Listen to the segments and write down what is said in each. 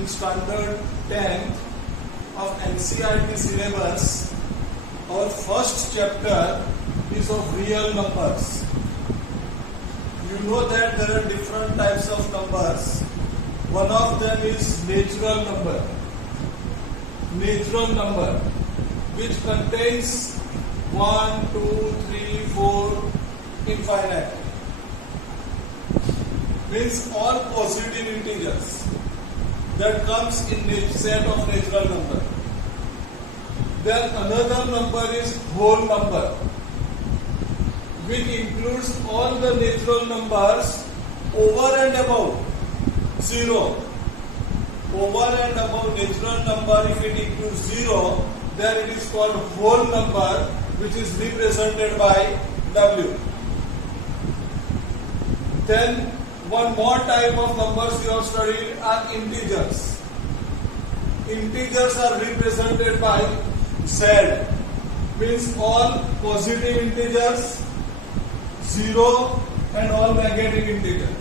in standard 10 of NCERT syllabus, our first chapter is of real numbers. You know that there are different types of numbers. One of them is natural number. Natural number, which contains 1, 2, 3, 4, infinite. Means all positive integers that comes in the set of natural number. Then another number is whole number, which includes all the natural numbers over and above 0. Over and above natural number, if it includes 0, then it is called whole number, which is represented by W. Then one more type of numbers you have studied are integers. Integers are represented by Z, means all positive integers, 0, and all negative integers.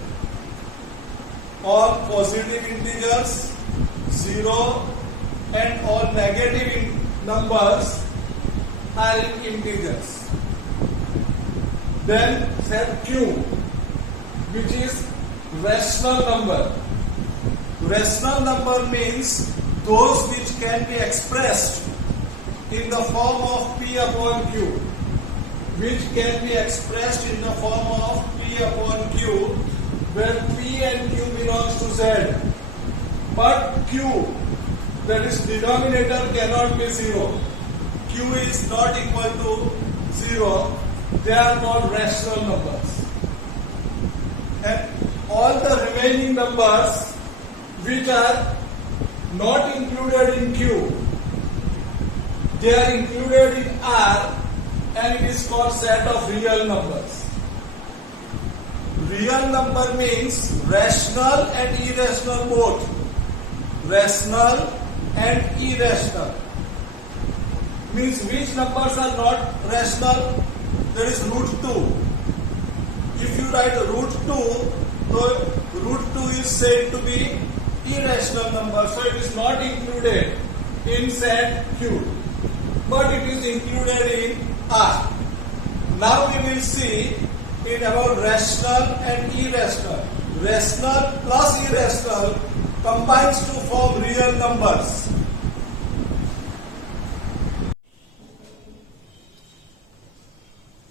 All positive integers, 0, and all negative numbers are integers. Then set Q, which is rational number. Rational number means those which can be expressed in the form of P upon Q. Which can be expressed in the form of P upon Q, where P and Q belongs to Z. But Q, that is denominator, cannot be 0. Q is not equal to 0. They are called rational numbers. And all the remaining numbers which are not included in Q, they are included in R, and it is called set of real numbers. Real number means rational and irrational both. Rational and irrational. Means which numbers are not rational? That is root 2. If you write root 2, so root 2 is said to be irrational number, so it is not included in set Q, but it is included in R. Now we will see in about rational and irrational. Rational plus irrational combines to form real numbers.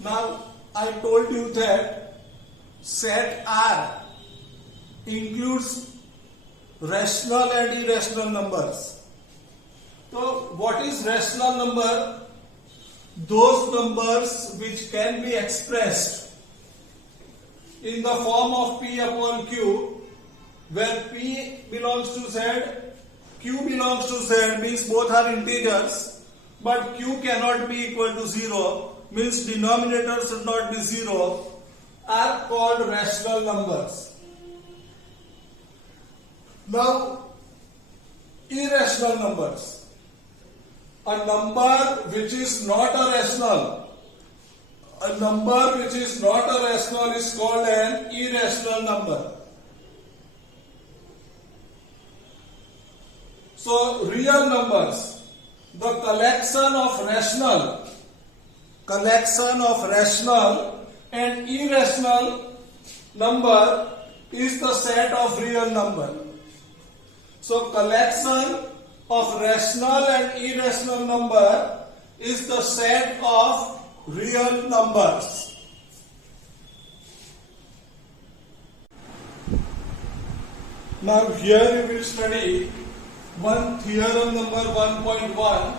Now I told you that set R includes rational and irrational numbers. So what is rational number? Those numbers which can be expressed in the form of P upon Q, where P belongs to Z, Q belongs to Z, means both are integers, but Q cannot be equal to 0, means denominator should not be 0, are called rational numbers. Now, irrational numbers. A number which is not a rational. A number which is not a rational is called an irrational number. So, real numbers, the collection of rational and irrational number is the set of real number. So, collection of rational and irrational number is the set of real numbers. Now here we will study one theorem number 1.1,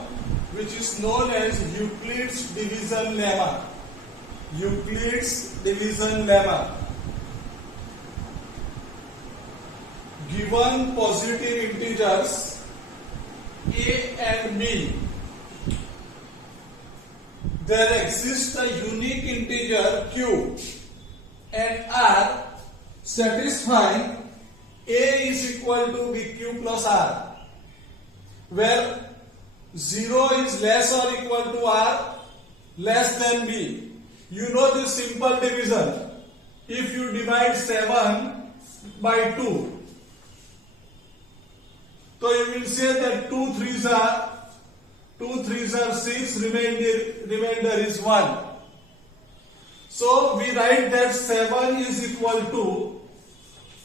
which is known as Euclid's division lemma. Euclid's division lemma. Given positive integers A and B, there exists a unique integer Q and R satisfying A is equal to BQ plus R, where 0 is less or equal to R, less than B. You know this simple division. If you divide 7 by 2, So you will say that 2 threes are 6, remainder is 1. So we write that 7 is equal to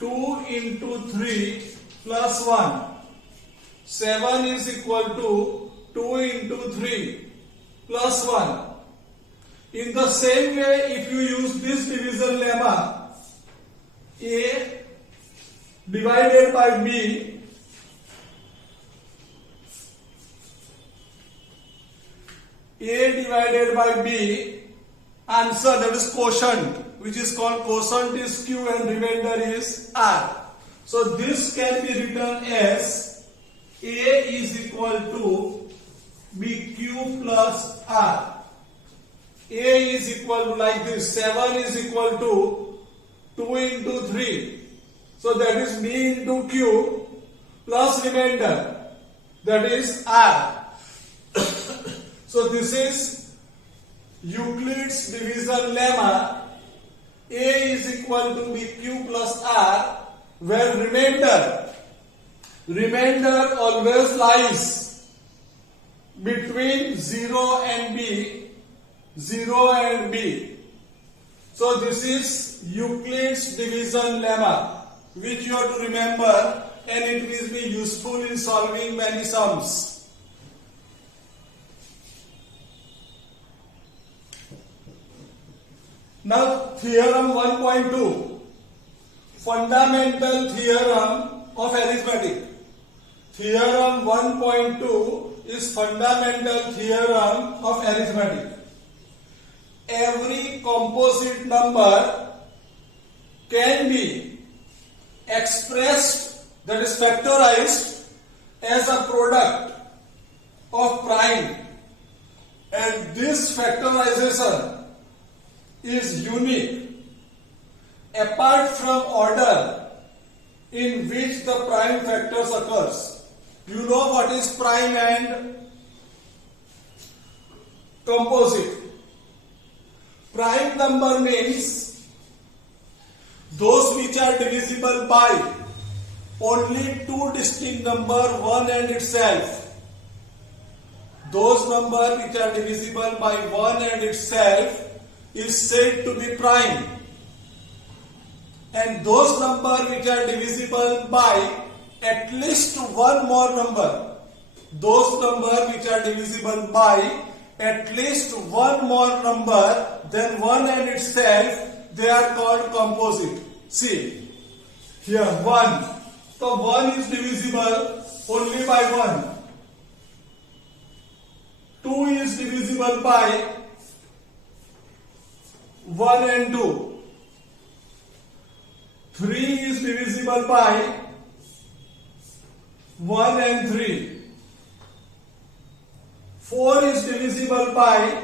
2 into 3 plus 1. 7 is equal to 2 into 3 plus 1. In the same way, if you use this division lemma, A divided by B answer, that is quotient, which is called quotient is Q and remainder is R. So this can be written as A is equal to BQ plus R. A is equal to like this, 7 is equal to 2 into 3. So that is B into Q plus remainder, that is R. So this is Euclid's division lemma. A is equal to BQ plus R, where remainder always lies between 0 and B. So this is Euclid's division lemma, which you have to remember, and it will be useful in solving many sums. Now theorem 1.2, fundamental theorem of arithmetic. Theorem 1.2 is fundamental theorem of arithmetic. Every composite number can be expressed, that is factorized, as a product of prime, and this factorization is unique apart from order in which the prime factors occurs. You know what is prime and composite. Prime number means those which are divisible by only two distinct numbers, one and itself. Those numbers which are divisible by one and itself is said to be prime. And those numbers which are divisible by at least one more number, those numbers which are divisible by at least one more number than one and itself, they are called composite. See, here 1. So 1 is divisible only by 1. 2 is divisible by 1 and 2. 3 is divisible by 1 and 3. 4 is divisible by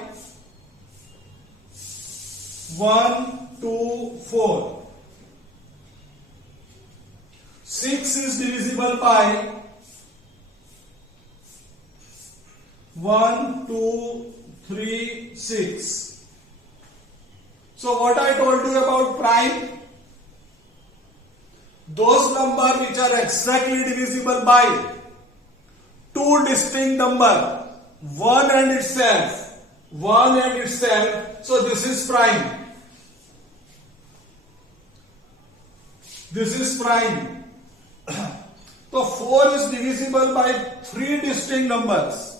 1, 2, 4. 6 is divisible by 1, 2, 3, 6. So what I told you about prime, those numbers which are exactly divisible by two distinct numbers, one and itself, so this is prime. This is prime. So 4 is divisible by three distinct numbers,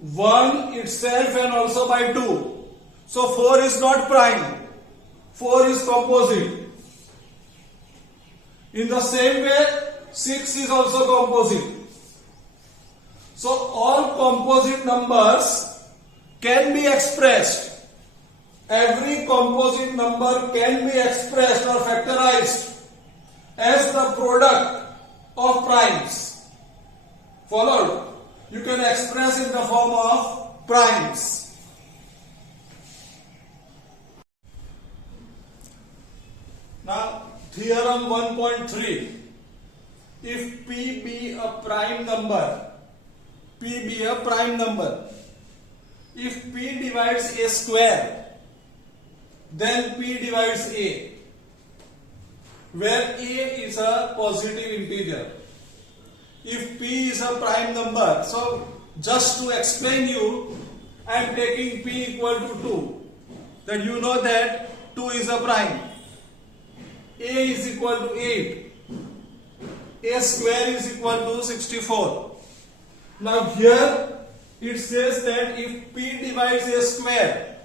1 itself and also by 2. So 4 is not prime, 4 is composite. In the same way, 6 is also composite. So all composite numbers can be expressed. Every composite number can be expressed or factorized as the product of primes. Followed? You can express in the form of primes. Now, theorem 1.3. If P be a prime number, if P divides A square, then P divides A, where A is a positive integer. if P is a prime number. So just to explain you, I am taking P equal to 2. That you know that 2 is a prime. A is equal to 8. A square is equal to 64. Now here it says that if P divides a square,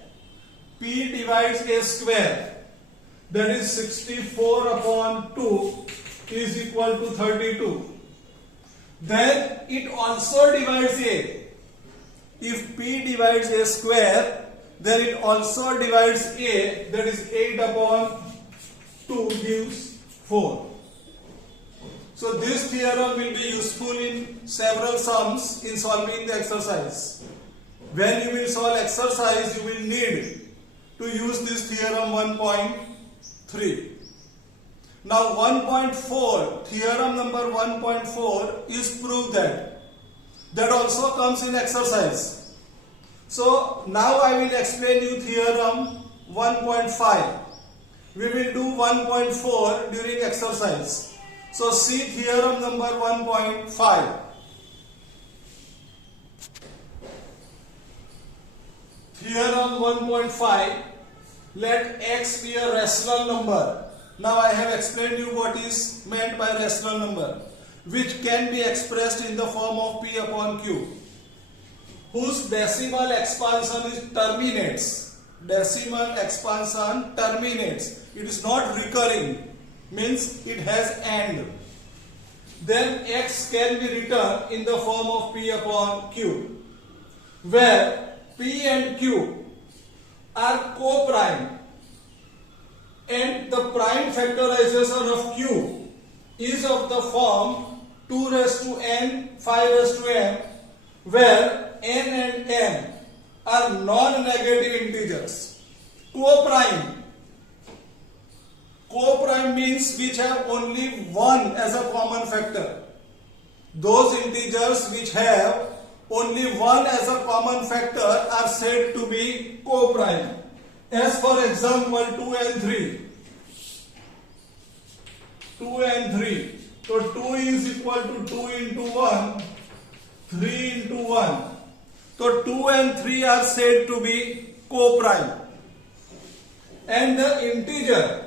P divides a square, that is 64 upon 2 is equal to 32. Then it also divides A. If P divides a square, then it also divides A, that is 8 upon 2 gives 4. So this theorem will be useful in several sums in solving the exercise. When you will solve exercise, you will need to use this theorem 1.3. Now 1.4, theorem number 1.4 is prove that. That also comes in exercise. So now I will explain you theorem 1.5. We will do 1.4 during exercise. So see theorem number 1.5. Theorem 1.5, let x be a rational number. Now I have explained you what is meant by rational number, which can be expressed in the form of P upon Q, whose decimal expansion is terminates. Decimal expansion terminates. It is not recurring, means it has end. Then x can be written in the form of P upon Q, where P and Q are co-prime, and the prime factorization of Q is of the form 2 raised to n, 5 raised to m, where n and m are non-negative integers. Co-prime. Co-prime means which have only 1 as a common factor. Those integers which have only 1 as a common factor are said to be co-prime. As for example 2 and 3. 2 and 3. So 2 is equal to 2 into 1, 3 into 1. So 2 and 3 are said to be co-prime. And the integer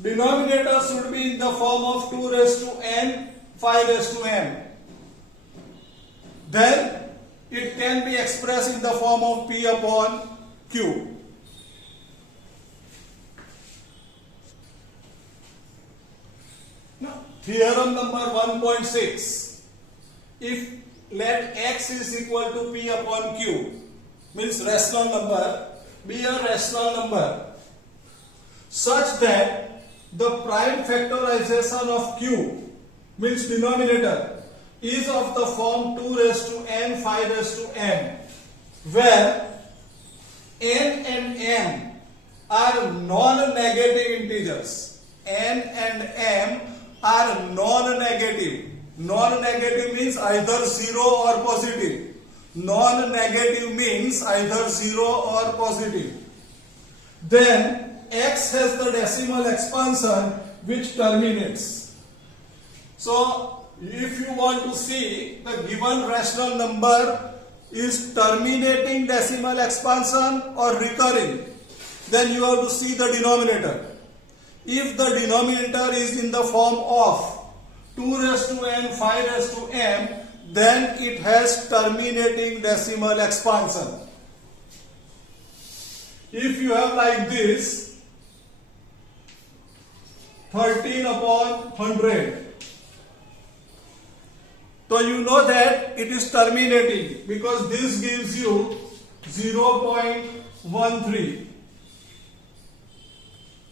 denominator should be in the form of 2 raised to n, 5 raised to m. Then it can be expressed in the form of P upon Q. Now, theorem number 1.6. If let x is equal to P upon Q, means rational number, be a rational number, such that the prime factorization of Q, means denominator, is of the form 2 raised to n, 5 raised to m, where n and m are non-negative integers. N and m are non-negative. Non-negative means either 0 or positive. Non-negative means either 0 or positive. Then x has the decimal expansion which terminates. So if you want to see the given rational number is terminating decimal expansion or recurring, then you have to see the denominator. If the denominator is in the form of 2 raised to n, 5 raised to m, then it has terminating decimal expansion. If you have like this, 13 upon 100, so you know that it is terminating because this gives you 0.13.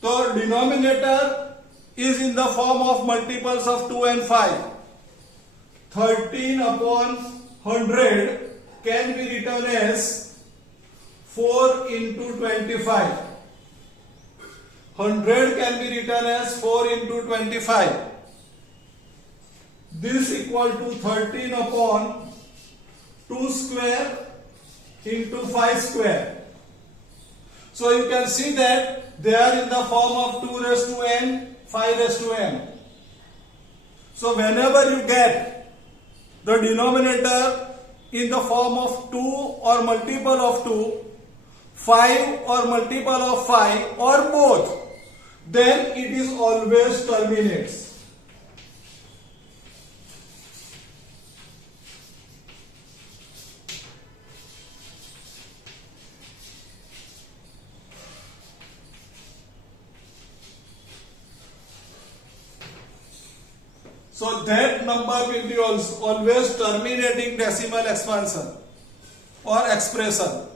So denominator is in the form of multiples of 2 and 5. 13 upon 100 can be written as 4 into 25. 100 can be written as 4 into 25. This equal to 13 upon 2 square into 5 square. So you can see that they are in the form of 2 raised to n, 5 raised to m. So whenever you get the denominator in the form of 2 or multiple of 2, 5 or multiple of 5 or both, then it is always terminates. So that number will be always terminating decimal expansion or expression.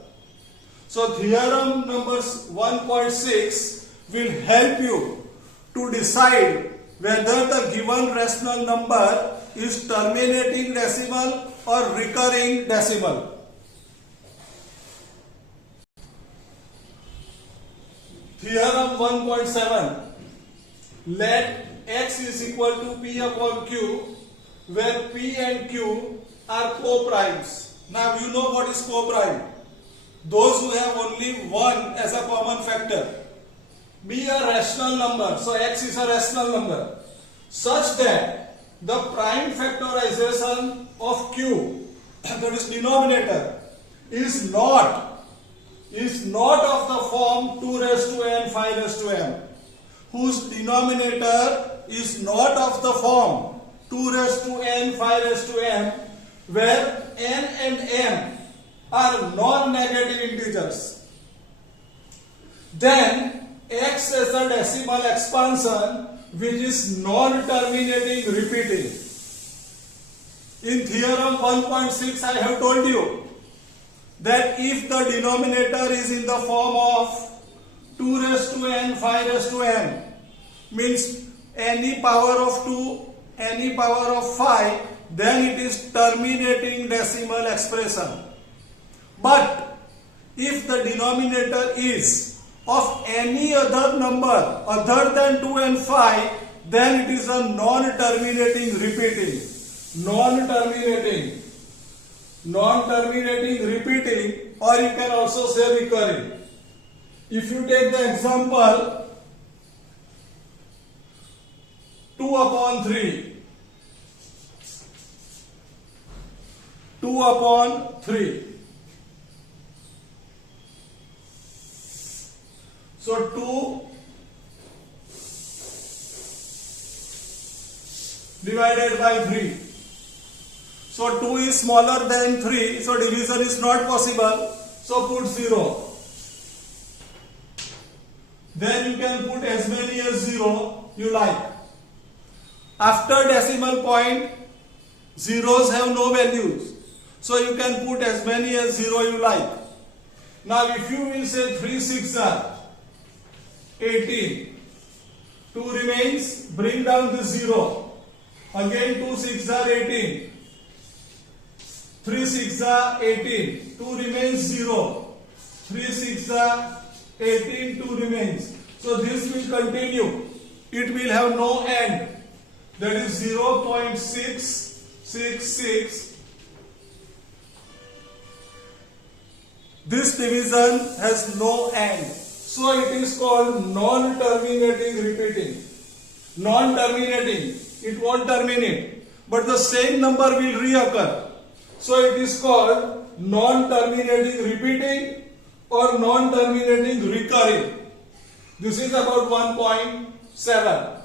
So theorem numbers 1.6 will help you to decide whether the given rational number is terminating decimal or recurring decimal. Theorem 1.7. Let x is equal to p upon q, where p and q are co-primes. Now you know what is co-prime. Those who have only 1 as a common factor. Be a rational number, so x is a rational number, such that the prime factorization of q, that is denominator, is not of the form 2 raised to n 5 raised to m, whose denominator is not of the form 2 raised to n 5 raised to m, where n and m are non-negative integers. Then x as a decimal expansion which is non-terminating repeating. In theorem 1.6 I have told you that if the denominator is in the form of 2 raised to n 5 raised to m, means any power of 2, any power of 5, then it is terminating decimal expression. But if the denominator is of any other number other than 2 and 5, then it is a non-terminating repeating. Non-terminating repeating, or you can also say recurring. If you take the example 2 upon 3. 2 upon 3. So 2 divided by 3. So 2 is smaller than 3, so division is not possible. So put 0. Then you can put as many as 0 you like. After decimal point, zeros have no values. So you can put as many as 0 you like. Now if you will say 3 6 are 18. 2 remains, bring down the 0. Again 2 6 are 18. 3 6 are 18. 2 remains 0. 3 6 are 18. 2 remains. So this will continue. It will have no end. That is 0.666. This division has no end. So it is called non-terminating repeating. Non-terminating. It won't terminate. But the same number will reoccur. So it is called non-terminating repeating or non-terminating recurring. This is about 1.7.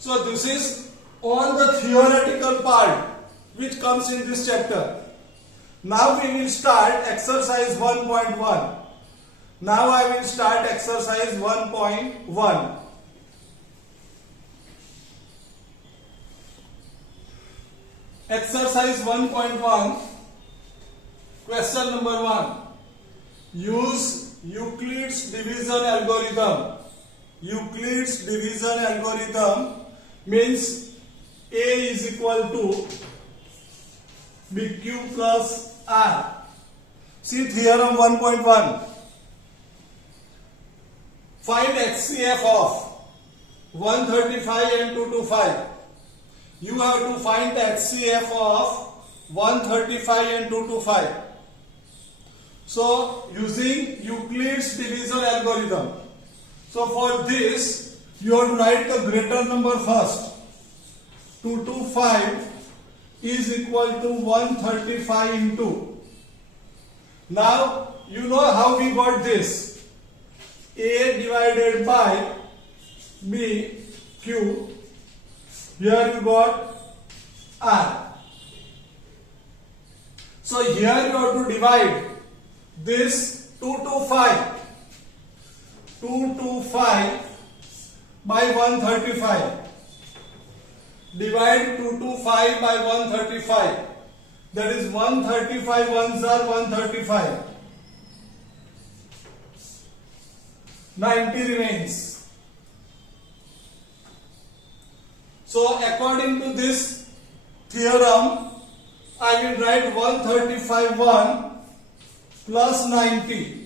So this is all the theoretical part which comes in this chapter. Now we will start exercise 1.1. Now I will start exercise 1.1. Exercise 1.1, question number 1. Use Euclid's division algorithm. Euclid's division algorithm means A is equal to BQ plus R. See theorem 1.1. Find HCF of 135 and 225. You have to find the HCF of 135 and 225. So using Euclid's division algorithm. So for this you have to write the greater number first. 225 is equal to 135 into. Now you know how we got this. A divided by B Q. Here you got R. So here you have to divide this 2 to 5. 2 to 5 by 135. Divide 2 to 5 by 135. That is 135 ones are 135. 90 remains. So according to this theorem, I will write 135 1 plus 90.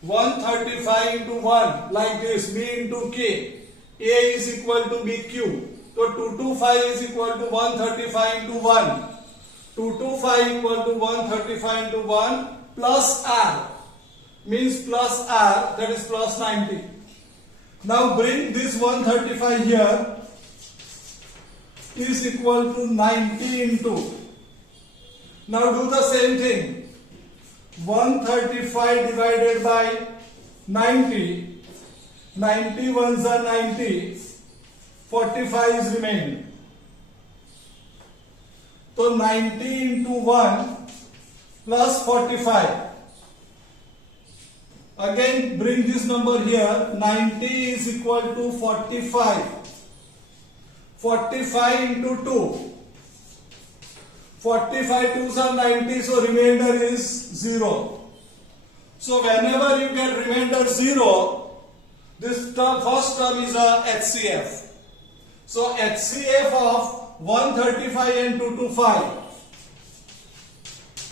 135 into 1 like this, B into K. A is equal to BQ. So 225 is equal to 135 into 1. 225 equal to 135 into 1 plus R. Means plus R, that is plus 90. Now bring this 135 here, is equal to 90 into. Now do the same thing. 135 divided by 90. 90 ones are 90. 45 is remained. So 90 into 1 plus 45. Again bring this number here. 90 is equal to 45. 45 into 2. 45 2s are 90, so remainder is 0. So whenever you get remainder 0, this term, first term is a HCF. So HCF of 135 and 225.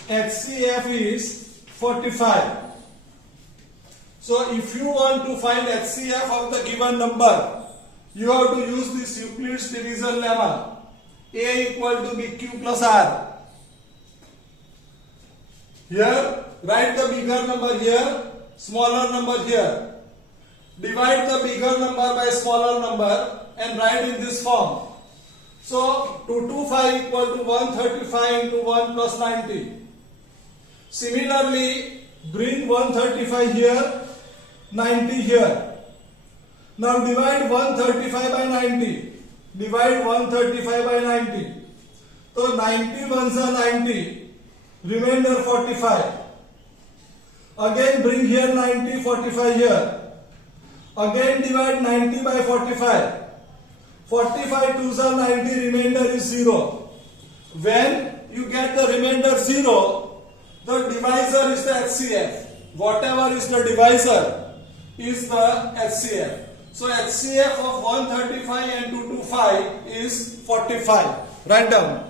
HCF is 45. So if you want to find HCF of the given number, you have to use this Euclid's division lemma. A equal to BQ plus R. Here, write the bigger number here, smaller number here. Divide the bigger number by smaller number and write in this form. So 225 equal to 135 into 1 plus 90. Similarly, bring 135 here, 90 here. Now divide 135 by 90. Divide 135 by 90. So 90 ones are 90. Remainder 45. Again bring here 90, 45 here. Again divide 90 by 45. 45 2s are 90, remainder is 0. When you get the remainder 0, the divisor is the HCF. Whatever is the divisor is the HCF. So HCF of 135 and 225 is 45. Write down.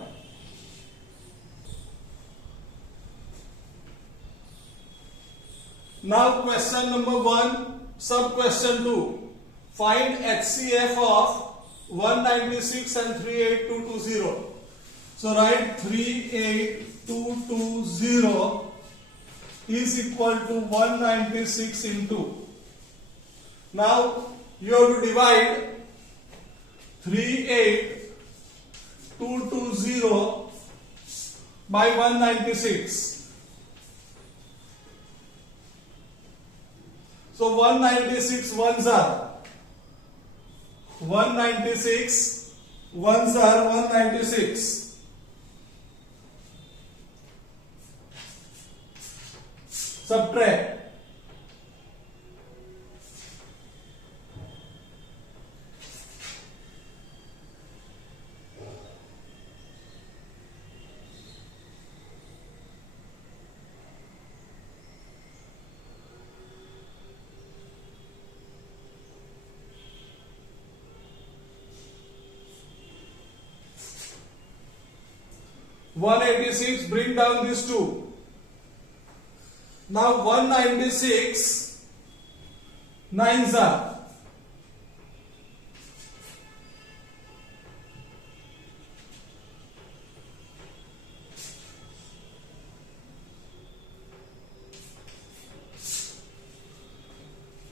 Now question number 1, sub question 2. Find HCF of 196 and 38220. So write 38220 is equal to 196 into. Now you have to divide 38220 by 196. So 196 ones are 196 ones are 196. Subtract. (186) bring down these two. Now 196 nines are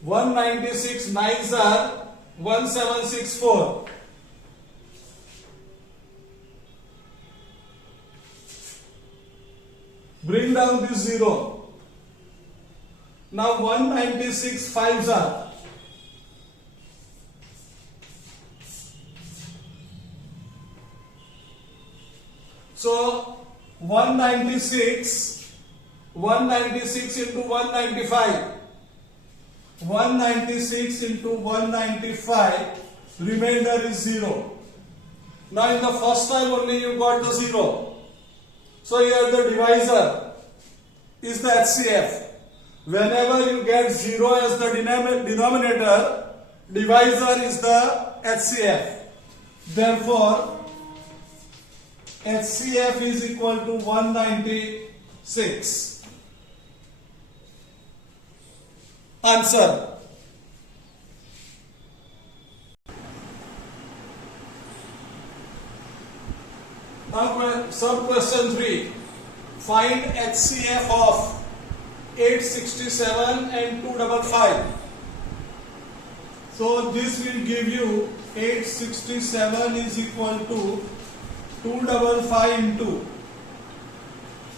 196 nines are 1764. down this 0. Now 196 5s are. So 196 into 195. 196 into 195, remainder is 0. Now in the first time only you got the 0. So here the divisor is the HCF. Whenever you get 0 as the denominator, divisor is the HCF. Therefore, HCF is equal to 196. Answer. Now sub question 3. Find HCF of 867 and 255. So this will give you 867 is equal to 255 into.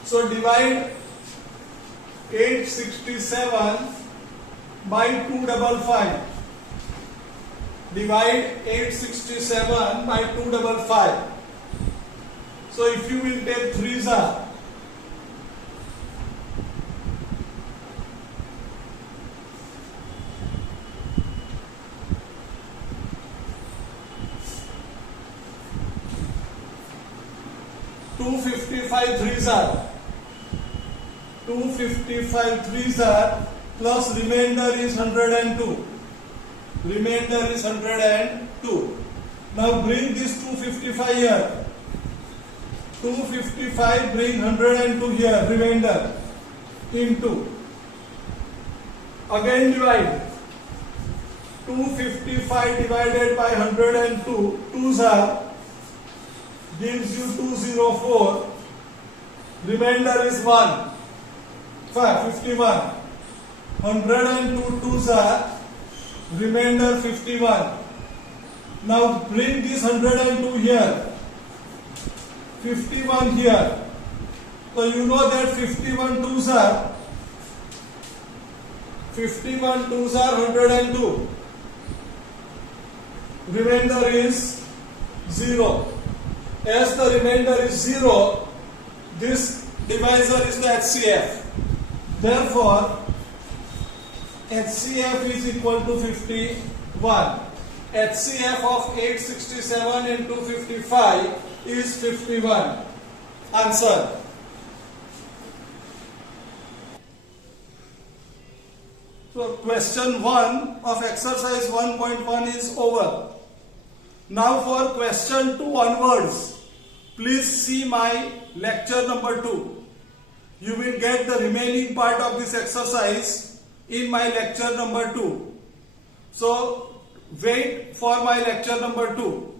So divide 867 by 255. Divide 867 by 255. So if you will take 3s are, two 55 3s are plus remainder is 102. Remainder is 102. Now bring this 255 here. 255 bring 102 here, remainder into. Again divide. 255 divided by 102, 2s are, gives you 204. Remainder is 1. 51. 102 2s are, remainder 51. Now bring this 102 here. 51 here. So you know that 51 2s are 102. Remainder is 0. As the remainder is 0, this divisor is the HCF. Therefore, HCF is equal to 51. HCF of 867 and 255 is 51. Answer. So question 1 of exercise 1.1 is over. Now for question 2 onwards, please see my lecture number 2. You will get the remaining part of this exercise in my lecture number 2. So wait for my lecture number 2.